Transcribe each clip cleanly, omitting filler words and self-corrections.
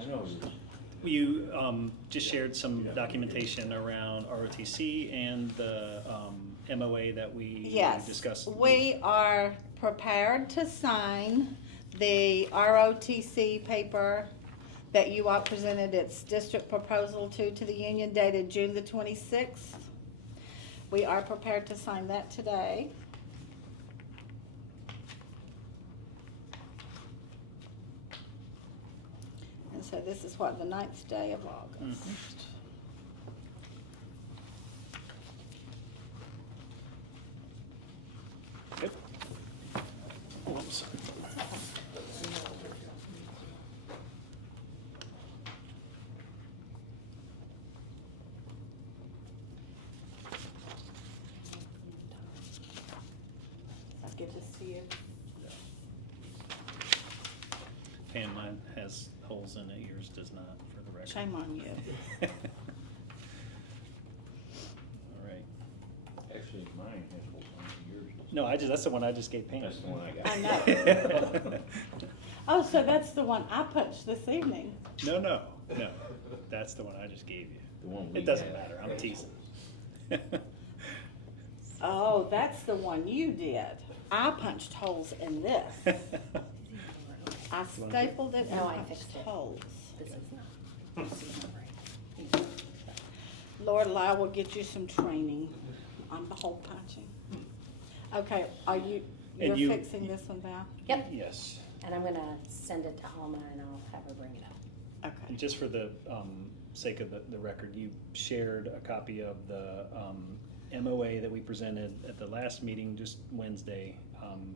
I know You just shared some documentation around ROTC and the MOA that we Yes, discussed. we are prepared to sign the ROTC paper that you all presented its district proposal to the union dated June the 26th. We are prepared to sign that today. And so this is what, the 9th day of August. Yep. Oops. I'll give this to you. And mine has holes in it, yours does not, for the record. Shame on you. All right. Actually, mine has holes on yours. No, that's the one I just gave Pam. That's the one I got. I know. Oh, so that's the one I punched this evening. No, that's the one I just gave you. The one we It doesn't had matter, I'm has teasing. Oh, that's the one you did. I punched holes in this. I stapled it and No, I punched fixed it. holes. This is not right. Lord, I will get you some training on the hole punching. Okay, And you're you- fixing this one, Val? Yep, Yes. and I'm gonna send it to Alma and I'll have her bring it up. Okay. And just for the sake of the record, you shared a copy of the MOA that we presented at the last meeting, just Wednesday,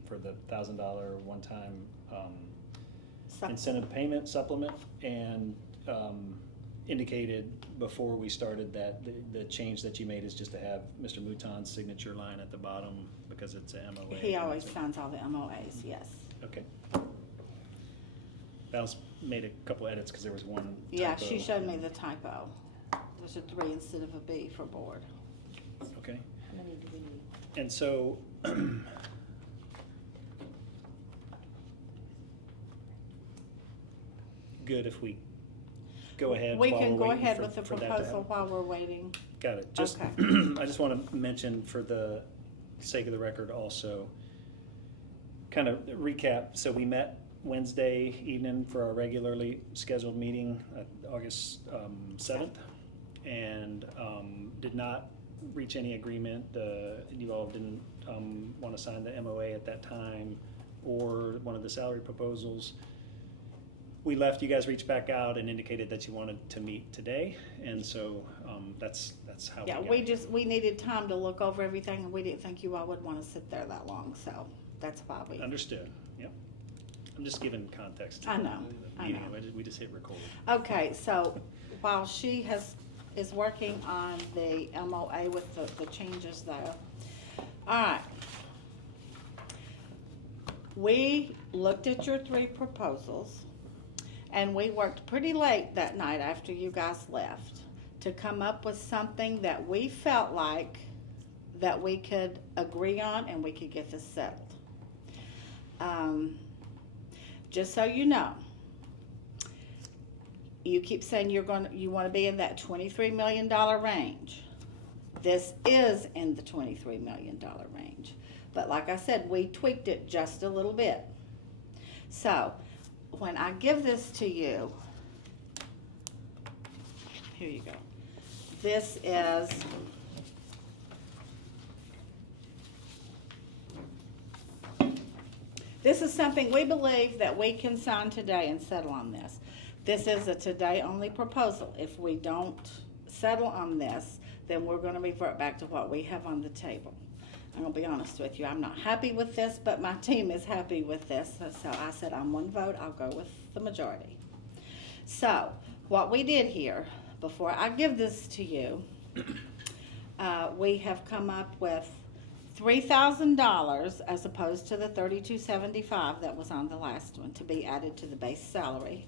for the $1,000 one-time incentive payment supplement, and indicated before we started that the change that you made is just to have Mr. Mouton's signature line at the bottom because it's a MOA. He always signs all the MOAs, yes. Okay. Val's made a couple edits because there was one Yeah, typo. she showed me the typo. There's a 3 instead of a B for board. Okay. How many do we need? And so, good if we go ahead. We while can we're go waiting ahead for- with the for that to proposal happen. while we're waiting. Got it. Just, Okay. I just want to mention for the sake of the record also, kind of recap. So we met Wednesday evening for our regularly scheduled meeting, August 7th, and did not reach any agreement. You all didn't want to sign the MOA at that time or one of the salary proposals. We left, you guys reached back out and indicated that you wanted to meet today, and so that's how we Yeah, got we here. we needed time to look over everything, and we didn't think you all would want to sit there that long, so that's why we. Understood, yep. I'm just giving context to I the know, I meeting. know. We just hit record. Okay, so while she is working on the MOA with the changes there, all right. We looked at your 3 proposals, and we worked pretty late that night after you guys left to come up with something that we felt like that we could agree on and we could get this settled. Just so you know, you keep saying you want to be in that $23 million range. This is in the $23 million range. But like I said, we tweaked it just a little bit. So when I give this to you, here you go. This is something we believe that we can sign today and settle on this. This is a today-only proposal. If we don't settle on this, then we're going to revert back to what we have on the table. I'm going to be honest with you. I'm not happy with this, but my team is happy with this. So I said, I'm one vote. I'll go with the majority. So what we did here, before I give this to you, we have come up with $3,000 as opposed to the $3,275 that was on the last one to be added to the base salary.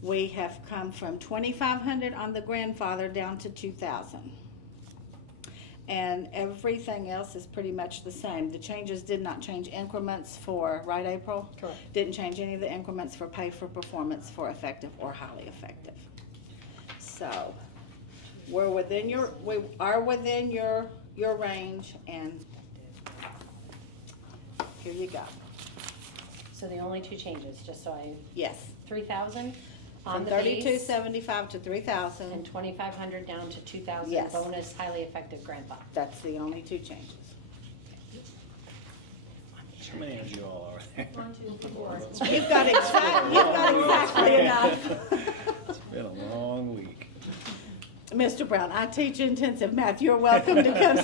We have come from $2,500 on the grandfather down to $2,000. And everything else is pretty much the same. The changes did not change increments for, right, April? Correct. Didn't change any of the increments for pay for performance for effective or highly effective. So, we are within your range, and here you go. So the only two changes, just so I, Yes. 3,000 on From the base. 3275 to 3,000. And 2,500 down to 2,000 Yes. bonus highly effective grandfather. That's the only two changes. How many of you all are there? 1, 2, 4. You've got exactly enough. It's been a long week. Mr. Brown, I teach intensive math. You're welcome to come.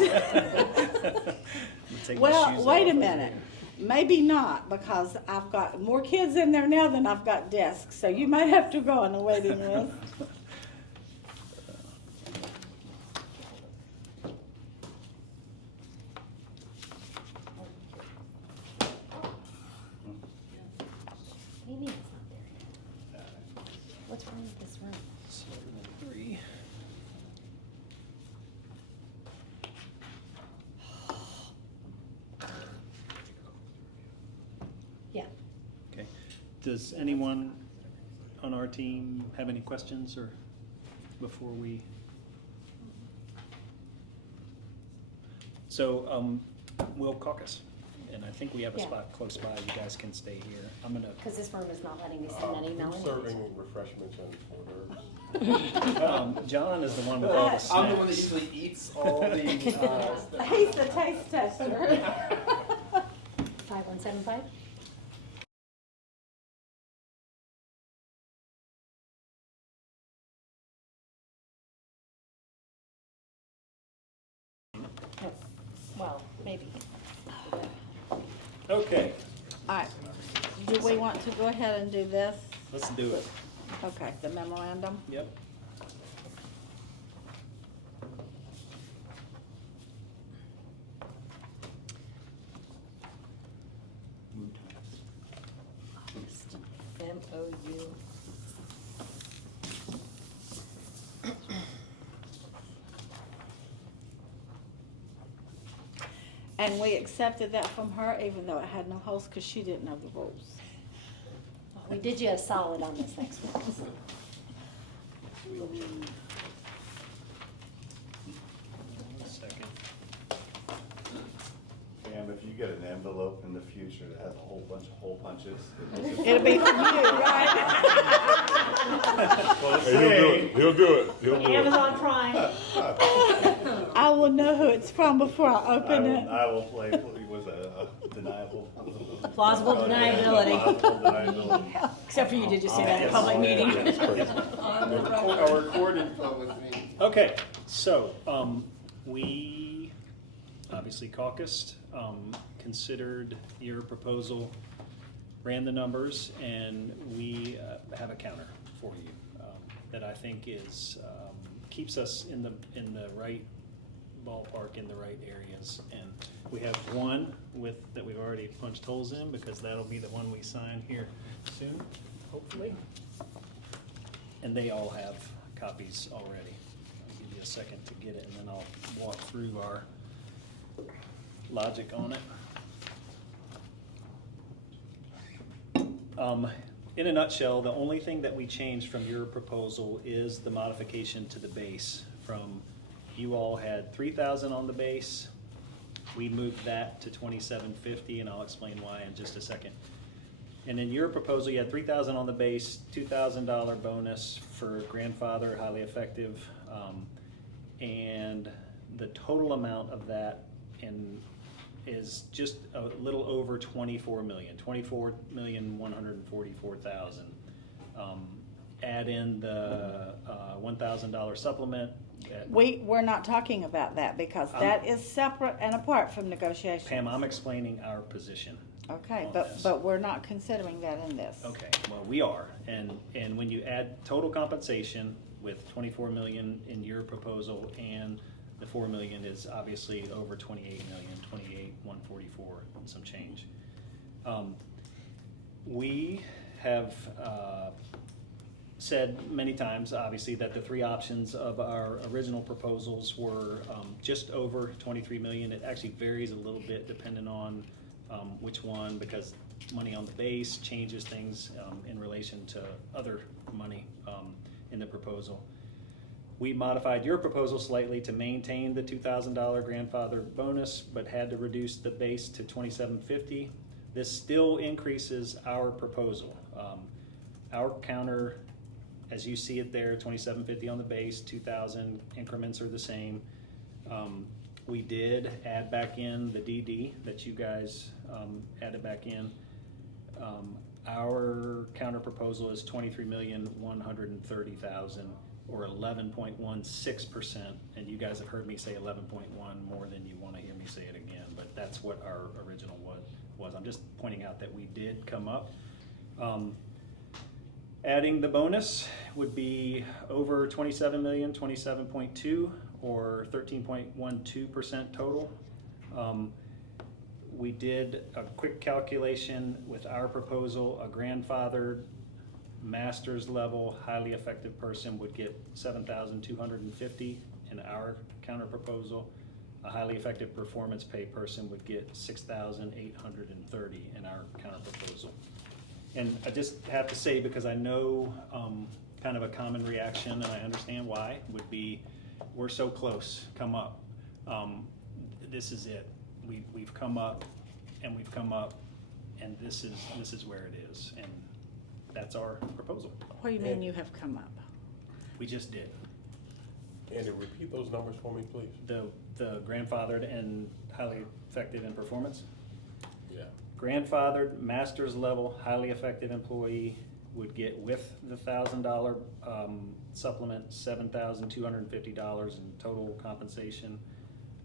Take my Well, shoes wait a off. minute. Maybe not, because I've got more kids in there now than I've got desks, so you might have to go on the waiting list. Amy is not there yet. What's wrong with this room? 3. Yeah. Okay. Does anyone on our team have any questions or before we? So, we'll caucus, and I think we have a Yeah. spot close by. You guys can stay here. I'm gonna, Because this room is not letting me send that email. Who's serving refreshments and order? John is the one with all the snacks. I'm the one that usually eats all the. He's the taste tester. 5175? No. Well, maybe. Okay, All right. Do we want to go ahead and do this? let's do it. Okay, the memorandum. Yep. MOU. And we accepted that from her, even though it had no host, because she didn't know the rules. We did you a solid on this next one. One second. Pam, if you get an envelope in the future that has a whole bunch of hole punches. It'll be from you, right? Well, Hey, he'll do it. He'll do it. He'll do it. Amazon Prime. I will know who it's from before I open it. I will play, was a deniable. Plausible deniability. Plausible deniability. Except for you did just say that in a public meeting. A recorded public meeting. Okay, so, we obviously caucused, considered your proposal, ran the numbers, and we have a counter for you that I think is, keeps us in the right ballpark, in the right areas. And we have one that we've already punched holes in, because that'll be the one we sign here soon, hopefully. And they all have copies already. I'll give you a second to get it, and then I'll walk through our logic on it. In a nutshell, the only thing that we changed from your proposal is the modification to the base. From, you all had 3,000 on the base, we moved that to 2,750, and I'll explain why in just a second. And in your proposal, you had 3,000 on the base, $2,000 bonus for grandfather, highly effective, and the total amount of that is just a little over 24 million, 24,144,000. Add in the $1,000 supplement. We're not talking about that, because that is separate and apart from negotiations. Pam, I'm explaining our position. Okay, on this. but we're not considering that in this. Okay, well, we are, and when you add total compensation with 24 million in your proposal, and the 4 million is obviously over 28 million, 28,144 and some change. We have said many times, obviously, that the three options of our original proposals were just over 23 million. It actually varies a little bit depending on which one, because money on the base changes things in relation to other money in the proposal. We modified your proposal slightly to maintain the $2,000 grandfather bonus, but had to reduce the base to $2,750. This still increases our proposal. Our counter, as you see it there, $2,750 on the base, 2,000 increments are the same. We did add back in the DD that you guys added back in. Our counter proposal is 23,130,000, or 11.16%, and you guys have heard me say 11.1 more than you want to hear me say it again, but that's what our original was. I'm just pointing out that we did come up. Adding the bonus would be over 27 million, 27.2, or 13.12% total. We did a quick calculation with our proposal. A grandfathered master's level highly effective person would get 7,250 in our counter proposal. A highly effective performance pay person would get 6,830 in our counter proposal. And I just have to say, because I know kind of a common reaction, and I understand why, would be, we're so close, come up. This is it. We've come up, and we've come up, and this is where it is, and that's our proposal. What do you mean you have come up? We just did. Andy, repeat those numbers for me, please. The grandfathered and highly effective in performance. Yeah. Grandfathered, master's level, highly effective employee would get, with the $1,000 supplement, $7,250 in total compensation.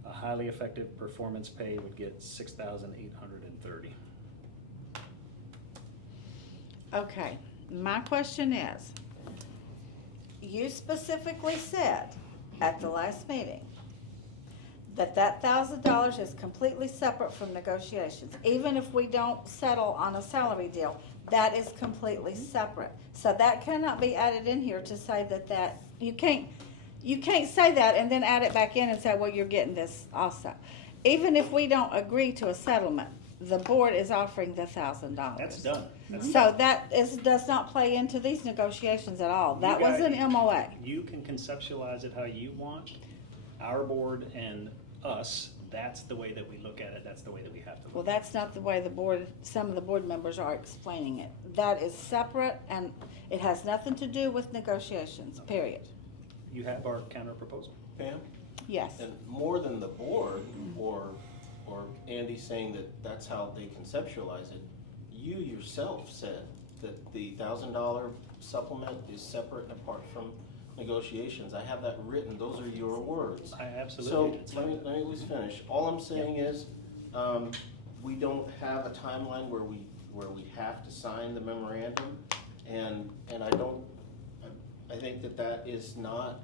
A highly effective performance pay would get 6,830. Okay, my question is, you specifically said at the last meeting that $1,000 is completely separate from negotiations. Even if we don't settle on a salary deal, that is completely separate. So that cannot be added in here to say that you can't say that and then add it back in and say, well, you're getting this also. Even if we don't agree to a settlement, the board is offering the $1,000. That's done. So that does not play into these negotiations at all. That was an MOA. You can conceptualize it how you want. Our board and us, that's the way that we look at it. That's the way that we have to Well, look. that's not the way some of the board members are explaining it. That is separate, and it has nothing to do with negotiations, period. You have our counter proposal. Pam? Yes. And more than the board or Andy saying that that's how they conceptualize it, you yourself said that the $1,000 supplement is separate and apart from negotiations. I have that written. Those are your words. I absolutely. So let me at least finish. All I'm saying is, we don't have a timeline where we have to sign the memorandum, and I think that is not.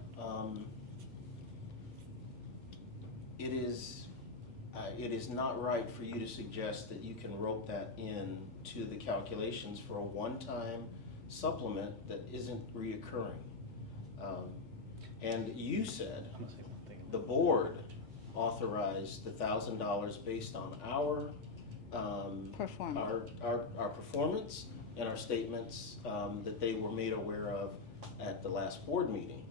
It is not right for you to suggest that you can rope that in to the calculations for a one-time supplement that isn't reoccurring. And you said I'm gonna say one thing. the board authorized the $1,000 based on our Performance. our performance and our statements that they were made aware of at the last board meeting,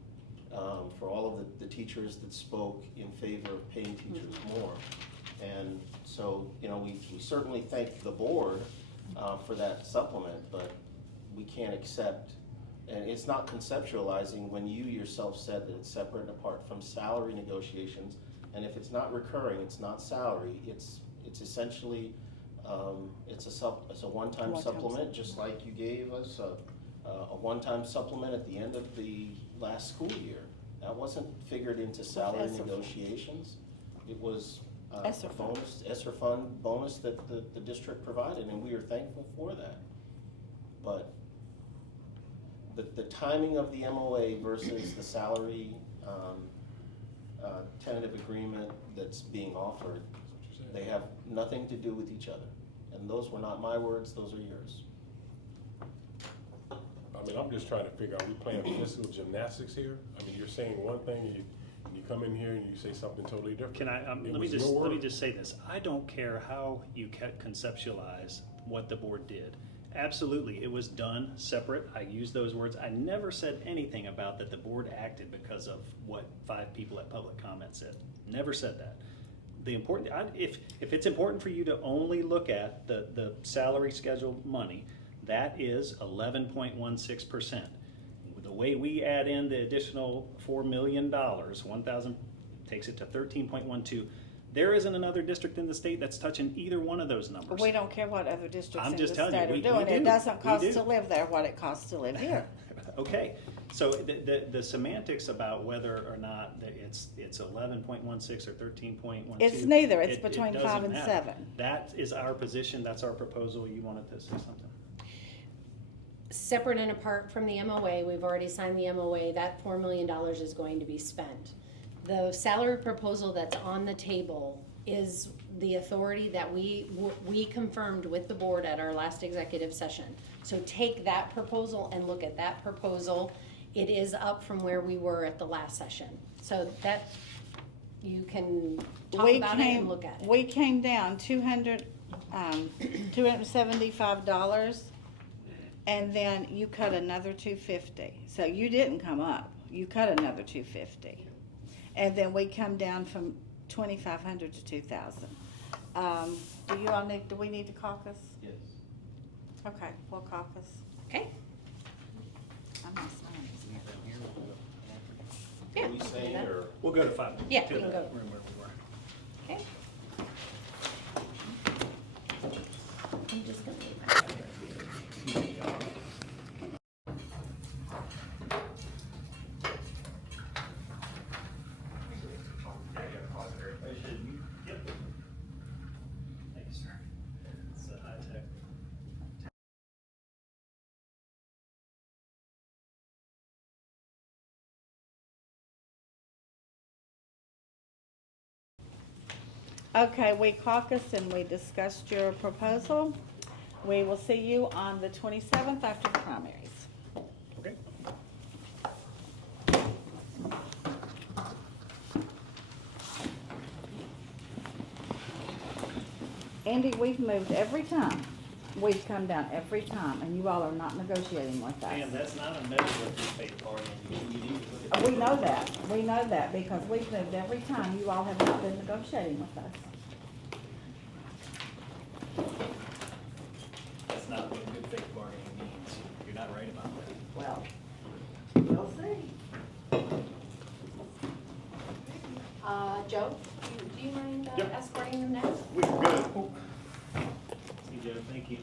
for all of the teachers that spoke in favor of paying teachers more. And so, we certainly thank the board for that supplement, but we can't accept, and it's not conceptualizing when you yourself said that it's separate and apart from salary negotiations. And if it's not recurring, it's not salary, it's essentially, it's a one-time supplement, just like you gave us a one-time supplement at the end of the last school year. That wasn't figured into salary negotiations. It was a ESSER fund. bonus, ESSER fund bonus that the district provided, and we are thankful for that. But the timing of the MOA versus the salary tentative agreement that's being offered, they have nothing to do with each other. And those were not my words, those are yours. I I mean, I'm just trying to figure out, we playing physical gymnastics here? I mean, you're saying one thing, and you come in here and you say something totally different. Can I, It let me was your let me word. just say this. I don't care how you conceptualize what the board did. Absolutely, it was done separate. I use those words. I never said anything about that the board acted because of what 5 people at public comment said. Never said that. The important, if it's important for you to only look at the salary schedule money, that is 11.16%. The way we add in the additional $4 million, 1,000 takes it to 13.12. There isn't another district in the state that's touching either one of those numbers. We don't care what other districts I'm in the just telling you, state are we doing. do. It doesn't We cost do. to live there what it costs to live here. Okay, so the semantics about whether or not it's 11.16 or 13.12. It's neither. It's it between doesn't 5 and matter. 7. That is our position, that's our proposal. You wanted to say something? Separate and apart from the MOA, we've already signed the MOA, that $4 million is going to be spent. The salary proposal that's on the table is the authority that we confirmed with the board at our last executive session. So take that proposal and look at that proposal. It is up from where we were at the last session. So that, you can talk about it and look at it. We came down $275, and then you cut another $250. So you didn't come up. You cut another $250, and then we come down from $2,500 to $2,000. Do we need to caucus? Yes. Okay, we'll caucus. Okay? I'm not signing this. Yeah. Are we saying, or? We'll go to 5. Yeah, to we can the go. room where we were. Okay. I'm just gonna leave my paper. Thank you, sir. It's a high tech. Okay, we caucused and we discussed your proposal. We will see you on the 27th after the primaries. Okay. Andy, we've moved every time. We've come down every time, and you all are not negotiating with us. And that's not a measure of good faith bargaining. You need to look at We know that. We know that because we've moved every time. You all have not been negotiating with us. That's not what good faith bargaining means. You're not right about that. Well, we'll see. Joe, do you mind Yep. escorting them next? We're good. See you, Joe. Thank you.